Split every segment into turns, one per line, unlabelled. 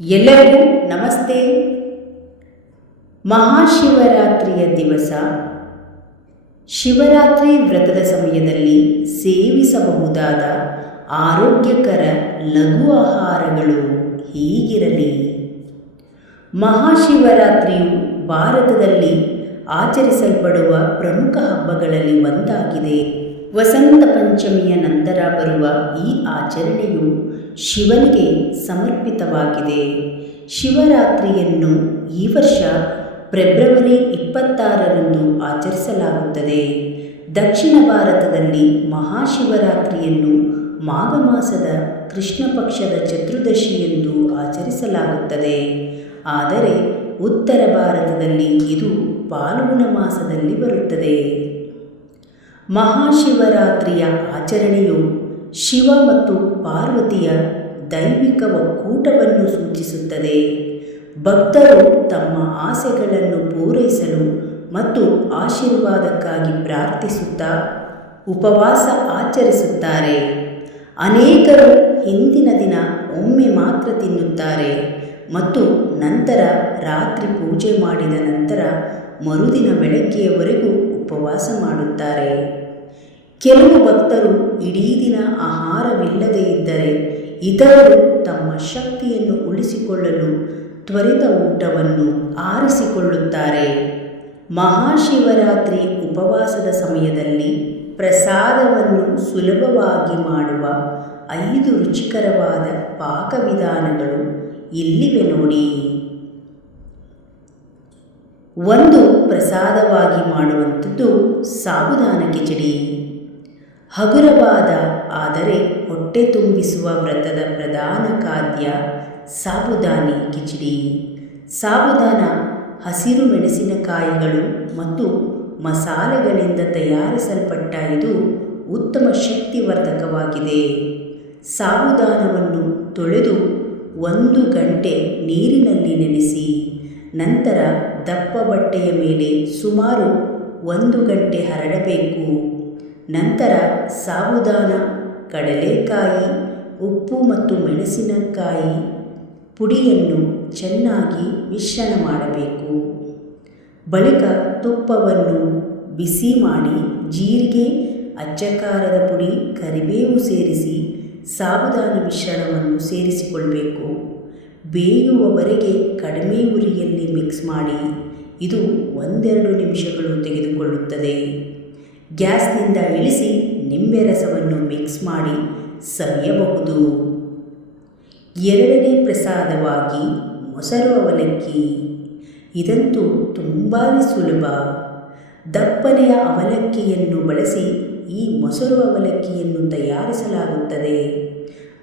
ಎಲ್ಲರಿಗೂ ನಮಸ್ತೆ. ಮಹಾಶಿವರಾತ್ರಿಯ ದಿವಸ. ಶಿವರಾತ್ರಿ ವ್ರತದ ಸಮಯದಲ್ಲಿ ಸೇವಿಸಬಹುದಾದ ಆರೋಗ್ಯಕರ ಲಘು ಆಹಾರಗಳು ಹೀಗಿರಲಿ. ಮಹಾಶಿವರಾತ್ರಿಯು ಭಾರತದಲ್ಲಿ ಆಚರಿಸಲ್ಪಡುವ ಪ್ರಮುಖ ಹಬ್ಬಗಳಲ್ಲಿ ಒಂದಾಗಿದೆ. ವಸಂತ ಪಂಚಮಿಯ ನಂತರ ಬರುವ ಈ ಆಚರಣೆಯು ಶಿವನಿಗೆ ಸಮರ್ಪಿತವಾಗಿದೆ. ಶಿವರಾತ್ರಿಯನ್ನು ಈ ವರ್ಷ ಫೆಬ್ರವರಿ ಇಪ್ಪತ್ತಾರರಂದು ಆಚರಿಸಲಾಗುತ್ತದೆ. ದಕ್ಷಿಣ ಭಾರತದಲ್ಲಿ ಮಹಾಶಿವರಾತ್ರಿಯನ್ನು ಮಾಘ ಮಾಸದ ಕೃಷ್ಣ ಪಕ್ಷದ ಚತುರ್ದಶಿಯೆಂದು ಆಚರಿಸಲಾಗುತ್ತದೆ. ಆದರೆ ಉತ್ತರ ಭಾರತದಲ್ಲಿ ಇದು ಪಾಲ್ಗುಣ ಮಾಸದಲ್ಲಿ ಬರುತ್ತದೆ. ಮಹಾಶಿವರಾತ್ರಿಯ ಆಚರಣೆಯು ಶಿವ ಮತ್ತು ಪಾರ್ವತಿಯ ದೈವಿಕ ಒಕ್ಕೂಟವನ್ನು ಸೂಚಿಸುತ್ತದೆ. ಭಕ್ತರು ತಮ್ಮ ಆಸೆಗಳನ್ನು ಪೂರೈಸಲು ಮತ್ತು ಆಶೀರ್ವಾದಕ್ಕಾಗಿ ಪ್ರಾರ್ಥಿಸುತ್ತಾ ಉಪವಾಸ ಆಚರಿಸುತ್ತಾರೆ. ಅನೇಕರು ಹಿಂದಿನ ದಿನ ಒಮ್ಮೆ ಮಾತ್ರ ತಿನ್ನುತ್ತಾರೆ ಮತ್ತು ನಂತರ ರಾತ್ರಿ ಪೂಜೆ ಮಾಡಿದ ನಂತರ ಮರುದಿನ ಬೆಳಗ್ಗೆಯವರೆಗೂ ಉಪವಾಸ ಮಾಡುತ್ತಾರೆ. ಕೆಲವು ಭಕ್ತರು ಇಡೀ ಇತರರು ತಮ್ಮ ಶಕ್ತಿಯನ್ನು ಉಳಿಸಿಕೊಳ್ಳಲು ತ್ವರಿತ ಊಟವನ್ನು ಆರಿಸಿಕೊಳ್ಳುತ್ತಾರೆ. ಮಹಾಶಿವರಾತ್ರಿ ಉಪವಾಸದ ಸಮಯದಲ್ಲಿ ಪ್ರಸಾದವನ್ನು ಸುಲಭವಾಗಿ ಮಾಡುವ ಐದು ರುಚಿಕರವಾದ ಪಾಕವಿಧಾನಗಳು ಇಲ್ಲಿವೆ ನೋಡಿ. ಒಂದು ಪ್ರಸಾದವಾಗಿ ಮಾಡುವಂಥದ್ದು ಸಾಬುದಾನ ಕಿಚಡಿ. ಹಗುರವಾದ ಆದರೆ ಹೊಟ್ಟೆ ತುಂಬಿಸುವ ವ್ರತದ ಪ್ರಧಾನ ಖಾದ್ಯ ಸಾಬುದಾನಿ ಕಿಚಡಿ. ಸಾಬುದಾನ ಹಸಿರು ಮೆಣಸಿನಕಾಯಿಗಳು ಮತ್ತು ಮಸಾಲೆಗಳಿಂದ ತಯಾರಿಸಲ್ಪಟ್ಟ ಇದು ಉತ್ತಮ ಶಕ್ತಿವರ್ಧಕವಾಗಿದೆ. ಸಾಬುದಾನವನ್ನು ತೊಳೆದು ಒಂದು ಗಂಟೆ ನೀರಿನಲ್ಲಿ ನೆನೆಸಿ, ನಂತರ ದಪ್ಪ ಬಟ್ಟೆಯ ಮೇಲೆ ಸುಮಾರು ಒಂದು ಗಂಟೆ ಹರಡಬೇಕು. ನಂತರ ಸಾಬುದಾನ ಕಡಲೆಕಾಯಿ, ಉಪ್ಪು ಮತ್ತು ಮೆಣಸಿನಕಾಯಿ ಪುಡಿಯನ್ನು ಚೆನ್ನಾಗಿ ಮಿಶ್ರಣ ಮಾಡಬೇಕು. ಬಳಿಕ ತುಪ್ಪವನ್ನು ಬಿಸಿ ಮಾಡಿ ಜೀರಿಗೆ, ಅಚ್ಚಕಾರದ ಪುಡಿ, ಕರಿಬೇವು ಸೇರಿಸಿ ಸಾಬುದಾನ ಮಿಶ್ರಣವನ್ನು ಸೇರಿಸಿಕೊಳ್ಬೇಕು. ಬೇಯುವವರೆಗೆ ಕಡಿಮೆ ಉರಿಯಲ್ಲಿ ಮಿಕ್ಸ್ ಮಾಡಿ ಇದು ಒಂದೆರಡು ನಿಮಿಷಗಳು ತೆಗೆದುಕೊಳ್ಳುತ್ತದೆ. ಗ್ಯಾಸ್ನಿಂದ ಇಳಿಸಿ ನಿಂಬೆ ರಸವನ್ನು ಮಿಕ್ಸ್ ಮಾಡಿ ಸವಿಯಬಹುದು. ಎರಡನೇ ಪ್ರಸಾದವಾಗಿ ಮೊಸರು ಅವಲಕ್ಕಿ. ಇದಂತೂ ತುಂಬಾ ಸುಲಭ. ದಪ್ಪನೆಯ ಅವಲಕ್ಕಿಯನ್ನು ಬಳಸಿ ಈ ಮೊಸರು ಅವಲಕ್ಕಿಯನ್ನು ತಯಾರಿಸಲಾಗುತ್ತದೆ.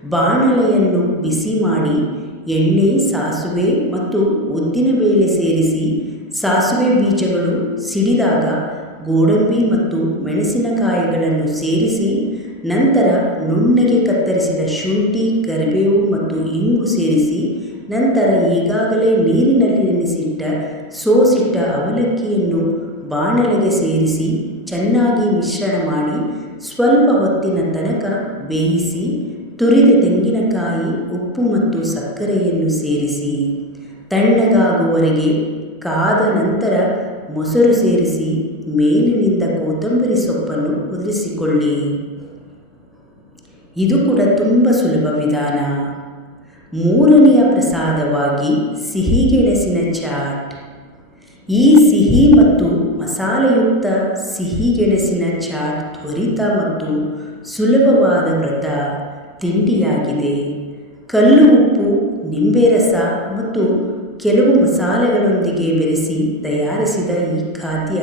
ಬಾಣಲೆಯನ್ನು ಬಿಸಿ ಮಾಡಿ ಎಣ್ಣೆ, ಸಾಸುವೆ ಮತ್ತು ಉದ್ದಿನ ಬೇಳೆ ಸೇರಿಸಿ ಸಾಸುವೆ ಬೀಜಗಳು ಸಿಡಿದಾಗ ಗೋಡಂಬಿ ಮತ್ತು ಮೆಣಸಿನಕಾಯಿಗಳನ್ನು ಸೇರಿಸಿ ನಂತರ ನುಣ್ಣಗೆ ಕತ್ತರಿಸಿದ ಶುಂಠಿ, ಕರಿಬೇವು ಮತ್ತು ಇಂಗು ಸೇರಿಸಿ ನಂತರ ಈಗಾಗಲೇ ನೀರಿನಲ್ಲಿ ನೆನೆಸಿಟ್ಟ ಸೋಸಿಟ್ಟ ಅವಲಕ್ಕಿಯನ್ನು ಬಾಣಲೆಗೆ ಸೇರಿಸಿ ಚೆನ್ನಾಗಿ ಮಿಶ್ರಣ ಮಾಡಿ ಸ್ವಲ್ಪ ಹೊತ್ತಿನ ತನಕ ಬೇಯಿಸಿ ತುರಿದ ತೆಂಗಿನಕಾಯಿ, ಉಪ್ಪು ಮತ್ತು ಸಕ್ಕರೆಯನ್ನು ಸೇರಿಸಿ ತಣ್ಣಗಾಗುವವರೆಗೆ ಕಾದ ನಂತರ ಮೊಸರು ಸೇರಿಸಿ ಮೇಲಿನಿಂದ ಕೊತ್ತಂಬರಿ ಸೊಪ್ಪನ್ನು ಉದುರಿಸಿಕೊಳ್ಳಿ. ಇದು ಕೂಡ ತುಂಬ ಸುಲಭ ವಿಧಾನ. ಮೂರನೆಯ ಪ್ರಸಾದವಾಗಿ ಸಿಹಿ ಗೆಣಸಿನ ಚಾಟ್. ಈ ಸಿಹಿ ಮತ್ತು ಮಸಾಲೆಯುಕ್ತ ಸಿಹಿ ಗೆಣಸಿನ ಚಾಟ್ ತ್ವರಿತ ಮತ್ತು ಸುಲಭವಾದ ವ್ರತ, ತಿಂಡಿಯಾಗಿದೆ. ಕಲ್ಲು, ಉಪ್ಪು ನಿಂಬೆ ರಸ ಮತ್ತು ಕೆಲವು ಮಸಾಲೆಗಳೊಂದಿಗೆ ಬೆರೆಸಿ ತಯಾರಿಸಿದ ಈ ಖಾದ್ಯ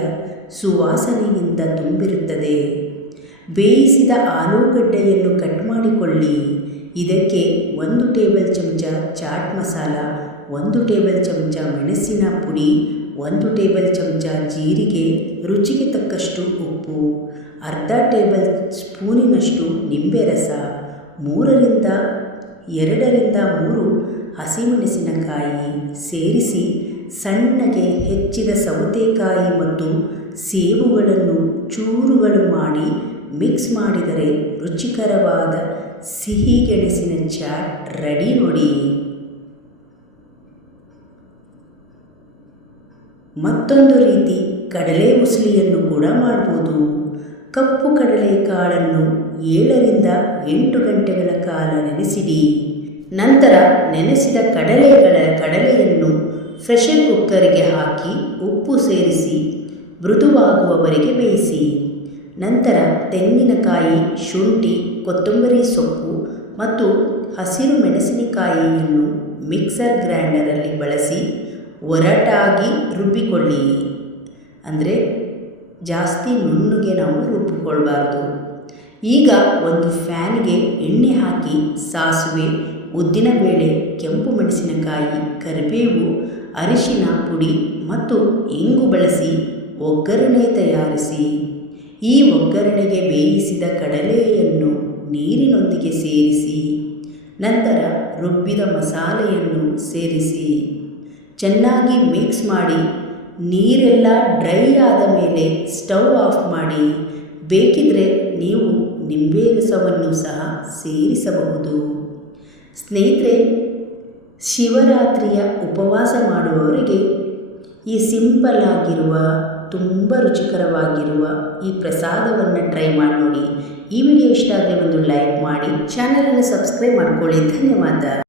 ಸುವಾಸನೆಯಿಂದ ತುಂಬಿರುತ್ತದೆ. ಬೇಯಿಸಿದ ಆಲೂಗಡ್ಡೆಯನ್ನು ಕಟ್ ಮಾಡಿಕೊಳ್ಳಿ. ಇದಕ್ಕೆ ಒಂದು ಟೇಬಲ್ ಚಮಚ ಚಾಟ್ ಮಸಾಲ, ಒಂದು ಟೇಬಲ್ ಚಮಚ ಮೆಣಸಿನ ಪುಡಿ, ಒಂದು ಟೇಬಲ್ ಚಮಚ ಜೀರಿಗೆ, ರುಚಿಗೆ ತಕ್ಕಷ್ಟು ಉಪ್ಪು, ಅರ್ಧ ಟೇಬಲ್ ಸ್ಪೂನಿನಷ್ಟು ನಿಂಬೆ ರಸ, ಮೂರರಿಂದ, ಎರಡರಿಂದ ಮೂರು ಹಸಿಮೆಣಸಿನಕಾಯಿ ಸೇರಿಸಿ ಸಣ್ಣಗೆ ಹೆಚ್ಚಿದ ಸೌತೆಕಾಯಿ ಮತ್ತು ಸೇಬುಗಳನ್ನು ಚೂರುಗಳು ಮಾಡಿ ಮಿಕ್ಸ್ ಮಾಡಿದರೆ ರುಚಿಕರವಾದ ಸಿಹಿ ಗೆಣಸಿನ ಚಾಟ್ ರೆಡಿ ನೋಡಿ. ಮತ್ತೊಂದು ರೀತಿ ಕಡಲೆ ಉಸಿಲಿಯನ್ನು ಕೂಡ ಮಾಡಬಹುದು ಕಪ್ಪು ಕಡಲೆ ಕಾಳನ್ನು ಏಳರಿಂದ ಎಂಟು ಗಂಟೆಗಳ ಕಾಲ ನೆನೆಸಿಡಿ. ನಂತರ ನೆನೆಸಿದ ಕಡಲೆಗಳ ಕಡಲೆಯನ್ನು ಫ್ರೆಷರ್ ಕುಕ್ಕರ್ಗೆ ಹಾಕಿ ಉಪ್ಪು ಸೇರಿಸಿ ಮೃದುವಾಗುವವರೆಗೆ ಬೇಯಿಸಿ. ನಂತರ ತೆಂಗಿನಕಾಯಿ, ಶುಂಠಿ, ಕೊತ್ತಂಬರಿ ಸೊಪ್ಪು ಮತ್ತು ಹಸಿರು ಮೆಣಸಿನಕಾಯಿಯನ್ನು ಮಿಕ್ಸರ್ ಗ್ರೈಂಡರಲ್ಲಿ ಬಳಸಿ ಒರಟಾಗಿ ರುಬ್ಬಿಕೊಳ್ಳಿ. ಅಂದರೆ ಜಾಸ್ತಿ ನುಣ್ಣುಗೆ ನಾವು ರುಬ್ಬಿಕೊಳ್ಬಾರ್ದು. ಈಗ ಒಂದು ಫ್ಯಾನ್ಗೆ ಎಣ್ಣೆ ಹಾಕಿ ಸಾಸಿವೆ ಉದ್ದಿನಬೇಳೆ ಕೆಂಪು ಮೆಣಸಿನಕಾಯಿ, ಕರಿಬೇವು, ಅರಿಶಿನ ಪುಡಿ ಮತ್ತು ಇಂಗು ಬಳಸಿ ಒಗ್ಗರಣೆ ತಯಾರಿಸಿ, ಈ ಒಗ್ಗರಣೆಗೆ ಬೇಯಿಸಿದ ಕಡಲೆಯನ್ನು ನೀರಿನೊಂದಿಗೆ ಸೇರಿಸಿ, ನಂತರ ರುಬ್ಬಿದ ಮಸಾಲೆಯನ್ನು ಸೇರಿಸಿ, ಚೆನ್ನಾಗಿ ಮಿಕ್ಸ್ ಮಾಡಿ, ನೀರೆಲ್ಲ ಡ್ರೈ ಆದ ಮೇಲೆ ಸ್ಟವ್ ಆಫ್ ಮಾಡಿ, ಬೇಕಿದ್ರೆ ನೀವು ನಿಂಬೆ ರಸವನ್ನು ಸಹ ಸೇರಿಸಬಹುದು. ಸ್ನೇಹಿತರೆ, ಶಿವರಾತ್ರಿಯ ಉಪವಾಸ ಮಾಡುವವರಿಗೆ ಈ ಸಿಂಪಲ್ ಆಗಿರುವ ತುಂಬ ರುಚಿಕರವಾಗಿರುವ ಈ ಪ್ರಸಾದವನ್ನು ಟ್ರೈ ಮಾಡಿ ನೋಡಿ. ಈ ವಿಡಿಯೋ ಇಷ್ಟ ಆದರೆ ಒಂದು ಲೈಕ್ ಮಾಡಿ. ಚಾನಲನ್ನು ಸಬ್ಸ್ಕ್ರೈಬ್ ಮಾಡ್ಕೊಳ್ಳಿ. ಧನ್ಯವಾದ.